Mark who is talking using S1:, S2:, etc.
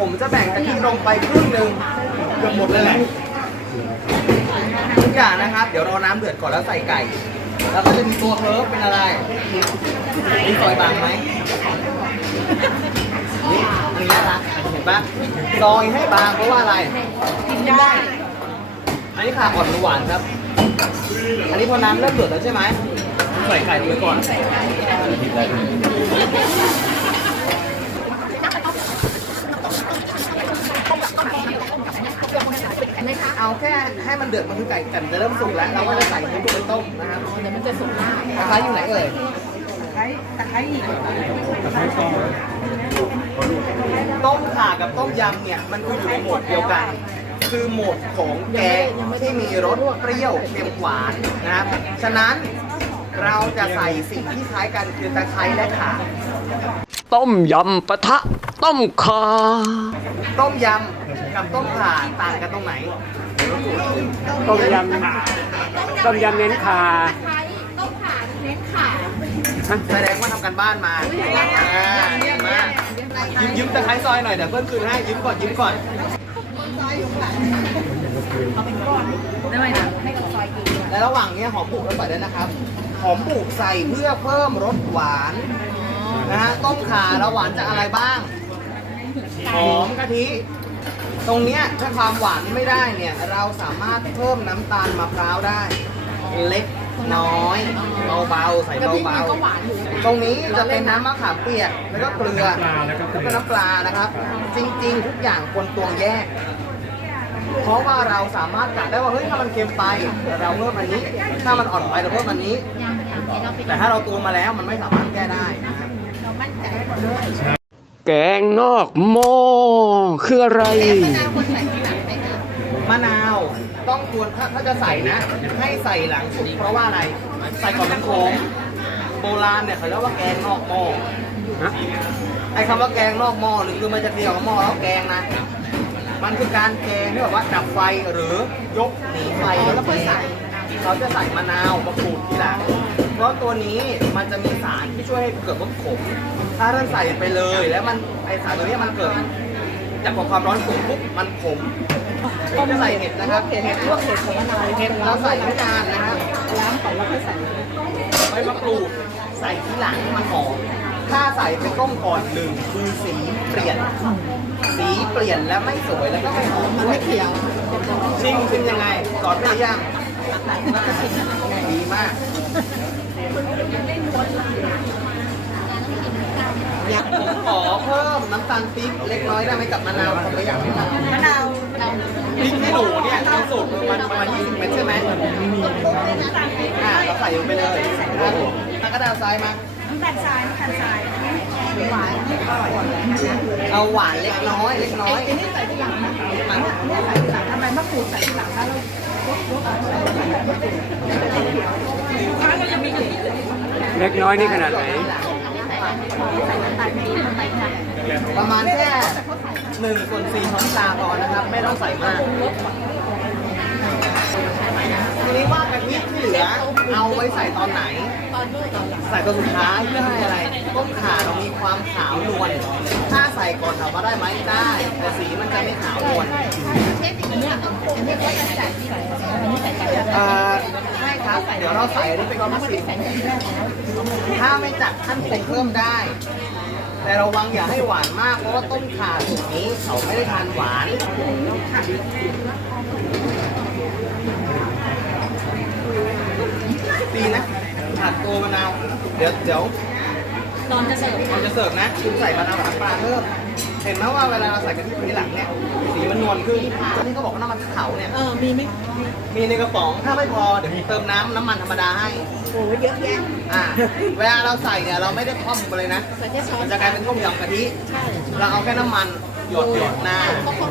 S1: ผมจะแบ่งกะทิลงไปครึ่งหนึ่งเกือบหมดเลยแหละทุกอย่างนะครับ เดี๋ยวรอน้ำเดือดก่อนแล้วใส่ไก่ แล้วก็จะมีตัวเพิร์ฟเป็นอะไรมีซอยบางไหมนี่อันนี้น่ารักเห็นปะซอยให้บางเพราะว่าอะไร
S2: กินได้
S1: อันนี้ขาอ่อนหรือหวานครับ อันนี้พอน้ำเริ่มเดือดแล้วใช่ไหมใส่ไข่ลงไปก่อน เอาแค่ให้มันเดือดมันคือไก่กันจะเริ่มสุกแล้วเราก็จะใส่ให้ตัวไปต้มนะครับ
S2: เดี๋ยวมันจะสุกได้
S1: ตะไคร้อยู่ไหนเอ่ย
S2: ตะไคร้ตะไคร้อีก
S1: ต้มข่ากับต้มยำเนี่ยมันคืออยู่ในโหมดเดียวกัน คือโหมดของแกงที่มีรสเปรี้ยวเค็มหวานนะครับฉะนั้น เราจะใส่สิ่งที่คล้ายกันคือตะไคร้และข่า
S3: ต้มยำปะทะ ต้มข่า
S1: ต้มยำกับต้มข่าต่างกันตรงไหน
S3: ต้มยำต้มยำเน้นข่า
S2: ต้มขาเน้นขา
S1: แสดงว่าทำกันบ้านมาอ่าเยี่ยมมากยิ้มยิ้มตะไคร้ซอยหน่อยเดี๋ยวเพื่อนคืนให้ยิ้มก่อนยิ้มก่อน
S2: ได้ไหมนะให้กับซอยกินด้วย
S1: และระหว่างนี้หอมบุกเราใส่ด้วยนะครับ หอมบุกใส่เพื่อเพิ่มรสหวานนะฮะต้มข่าแล้วหวานจากอะไรบ้างหอมกะทิ ตรงเนี้ยถ้าความหวานไม่ได้เนี่ย เราสามารถเพิ่มน้ำตาลมะพร้าวได้ เล็กน้อยเบาๆใส่
S2: กะทิ
S1: เบา
S2: มันก็หวานอยู่
S1: ๆตรงนี้จะเป็นน้ำมะขามเปียกแล้วก็เกลือแล้วก็น้ำปลานะครับ จริง ๆ ทุกอย่างควรตวงแยก เพราะว่าเราสามารถกะได้ว่าเฮ้ยถ้ามันเค็มไปเราเพิ่มอันนี้ ถ้ามันอ่อนไปเราเพิ่มอันนี้ แต่ถ้าเราตวงมาแล้วมันไม่สามารถแก้ได้นะครับ
S2: เรามั่นใจหมดเลย
S3: แกงนอกหม้อคืออะไร
S2: คนใส่ที่หลังไปนะ
S1: มะนาวต้องควรถ้าถ้าจะใส่นะ ให้ใส่หลังสุดเพราะว่าอะไร ใส่ก่อนมันขมโบราณเนี่ยเขาเรียกว่าแกงนอกหม้อ
S3: ฮะ
S1: ไอ้คำว่าแกงนอกหม้อหรือคือมันจะเดียวกับหม้อแล้วแกงนะ มันคือการแกงที่แบบว่าดับไฟหรือยกหนีไฟแล้วค่อยใส่เขาจะใส่มะนาวมะกรูดทีหลัง เพราะตัวนี้มันจะมีสารที่ช่วยให้เกิดรสขม ถ้าท่านใส่ไปเลย แล้วมันไอสารตัวนี้มันเกิดจากความร้อนสูงปุ๊บมันขมผมใส่เห็ดนะครับ
S2: เห็ดพวกเห็ดของมะนาว
S1: เห็ดเราใส่ไม่นานนะครับ
S2: ล้างก่อนแล้วค่อยใส่
S1: ใบมะกรูดใส่ทีหลังมันหอม ถ้าใส่ไปต้มก่อนหนึ่งคือสีเปลี่ยน สีเปลี่ยนแล้วไม่สวยแล้วก็ไม่หอม
S2: มันไม่เขียว
S1: ชิมชิมยังไงสอนได้ยังดีมากอยากผมขอเพิ่มน้ำตาลปี๊บเล็กน้อยได้ไหมกับมะนาวผมไม่อยากให้ทำ
S2: มะนาว
S1: พริกขี้หนูเนี่ยมีสูตรประมาณประมาณ20เม็ดใช่ไหมอ่าเราใส่ลงไปเลยครับผมแล้วก็ดาวซ้ายมาำ
S2: ตาลทรายน้ำตาลทรายหวานอร่อย
S1: เอาหวานเล็กน้อยเล็กน้อย
S2: ไอ้นี่ใส่ที่หลังนะเนี่ยใส่ที่หลังทำไมมะกรูดใส่ที่หลังแล้วเรา
S3: เล็กน้อยนี่ขนาดไหน
S2: ใส่น้ำตาลปี๊บลงไปค่ะ
S1: ประมาณแค่หนึ่งส่วนสี่ช้อนชาพอนะครับ ไม่ต้องใส่มาก ทีนี้ว่ากะทิที่เหลือเอาไว้ใส่ตอนไหน
S2: ตอน
S1: ใส่ตอนสุดท้ายเพื่อให้อะไร ต้มข่าเรามีความขาวนวล ถ้าใส่ก่อนถามว่าได้ไหมได้ แต่สีมันจะไม่ขาวนวล
S2: เชฟอย่างนี้ให้เขาใส่ที่ไหนอันนี้ใส่ไก่แล้ว
S1: เอ่อใช่ครับ เดี๋ยวเราใส่อันนี้เป็นความสิ
S2: ใส่ที่แรกแล้ว
S1: ถ้าไม่จัดขั้นปรุงเพิ่มได้ แต่ระวังอย่าให้หวานมาก เพราะว่าต้มข่าสูตรนี้เขาไม่ได้ทานหวาน ดีนะ ผัดตัวมะนาว เดี๋ยวเดี๋ยว
S2: ตอนจะเสิร์ฟ
S1: เราจะเสิร์ฟนะคุณใส่มะนาวกับน้ำปลาเพิ่มเห็นไหมว่าเวลาเราใส่กะทิทีหลังเนี่ยสีมันนวลขึ้นที่เขาบอกว่าน้ำมันเผาเนี่ย
S2: เออมีไหม
S1: มีในกระป๋องถ้าไม่พอเดี๋ยวเติมน้ำน้ำมันธรรมดาให้
S2: โอ้เยอะแยะ
S1: อ่าเวลาเราใส่เนี่ยเราไม่ได้ค่อมไปเลยนะ
S2: ใส่แค่ช้อน
S1: มันจะกลายเป็นต้มยำกะทิ
S2: ใช่
S1: เราเอาแค่น้ำมันหยดหยดหน้า
S2: ต้องค่